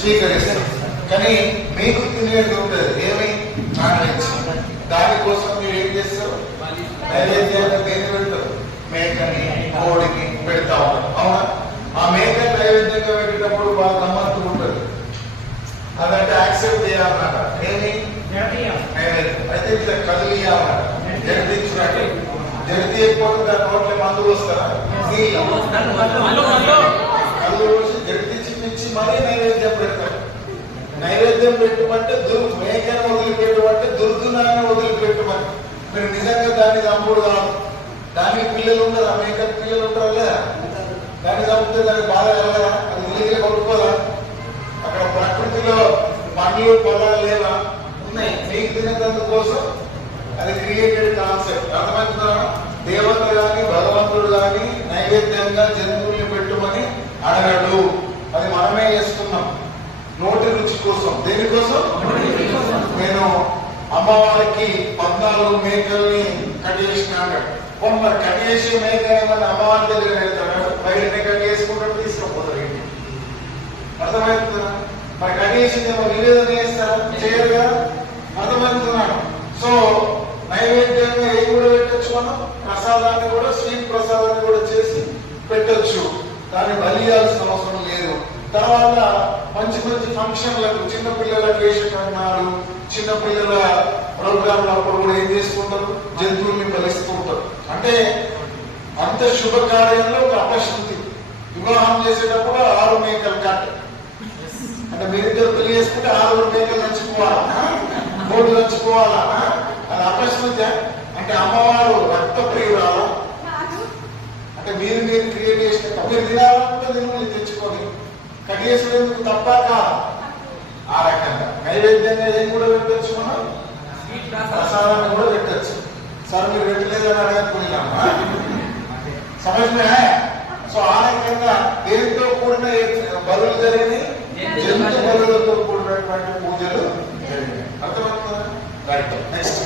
స్వీకరిస్తాం. కానీ మీకు తినేది ఉంటుంది, ఏమి నాన్ వెజ్. దానికోసం మీరు ఏం చేస్తారు? నైవేద్యాన్ని దేని పెడతారు? మేకని, కోడికి పెడతా ఉంటారు. అవునా? ఆ మేక నైవేద్యంగా పెట్టేటప్పుడు బాగా గమ్మత్తు ఉంటుంది. అదంటే యాక్సెప్ట్ చేయాలన్నమాట. ఏమి నైవేద్యం అయితే ఇట్లా కదిలియాలన్నమాట. జడిపించినట్టు జడితీయకపోతే దాని నోట్ల మందులు వస్తారా? కళ్ళు పోసి జడిపించి మరీ నైవేద్యం పెడతారు. నైవేద్యం పెట్టమంటే మేకను వదిలిపెట్టమంటే దుర్గుణాన్ని వదిలిపెట్టమని. మీరు నిజంగా దాన్ని చంపుడు కాదు. దానికి పిల్లలు ఉండరు, ఆ మేకకు పిల్లలు ఉంటారు లేదా? దాన్ని చంపితే దానికి బాధ కలగదా? అది ఉలిగిలి కొట్టుకోదా? అక్కడ ప్రకృతిలో పండ్లు పొలాలు లేవా? ఉన్నాయి. మీకు తినేందుకోసం అది క్రియేటెడ్ కాన్సెప్ట్. అర్థమవుతుందా? దేవత గాని భగవంతుడు గాని నైవేద్యంగా జంతువుల్ని పెట్టుమని అడగడు. అది మనమే చేస్తున్నాం నోటి రుచి కోసం. దేనికోసం? నేను అమ్మవారికి 14 మేకల్ని కట్ చేసిన అన్నాడు. మరి కట్ చేసి మేక ఏమన్నా అమ్మవారి దగ్గర వెళ్తాడు, బయటనే కట్ చేసుకుంటాడు, తీసుకుపోతాడు ఇంటికి. అర్థమవుతుందా? మరి కట్ చేసిందేమో నివేదన చేస్తారా? చేయరు కదా. అర్థమవుతున్నాను. సో నైవేద్యంగా ఏం కూడా పెట్టచ్చు, మనం ప్రసాదాన్ని కూడా, స్వీట్ ప్రసాదాన్ని కూడా చేసి పెట్టచ్చు. దాన్ని బలి చేయాల్సిన అవసరం లేదు. తర్వాత మంచి మంచి ఫంక్షన్లకు, చిన్నపిల్లల వేషకరణాలు, చిన్నపిల్లల ప్రోగ్రాంలు అప్పుడు కూడా ఏం చేసుకుంటారు? జంతువుల్ని బలిస్తూ ఉంటారు. అంటే అంత శుభకార్యంలో ఒక అపశృతి. వివాహం చేసేటప్పుడు 6 మేకలు కట్. అంటే మీరిద్దరు పెళ్లి చేసుకుంటే 6 మేకలు నచ్చిపోవాలా? 3 నచ్చిపోవాలా? అది అపశృతి. అంటే అమ్మవారు రక్త ప్రియురాలా? అంటే మీరు క్రియేట్ చేసిన మీరు తినాలనుకుంటే దీన్ని తెచ్చుకొని కట్ చేసేందుకు తప్పక ఆ రకంగా నైవేద్యంగా ఏం కూడా పెట్టచ్చు, మనం ప్రసాదాన్ని కూడా పెట్టచ్చు. సార్ మీరు పెట్టలేదని అడగకపోయినామా? సమస్య. సో ఆ రకంగా దేనితో కూడిన బలులు జరిగినాయి, జంతు బలులతో కూడినటువంటి పూజలు జరిగినాయి. అర్థమవుతుందా? రైట్. నెక్స్ట్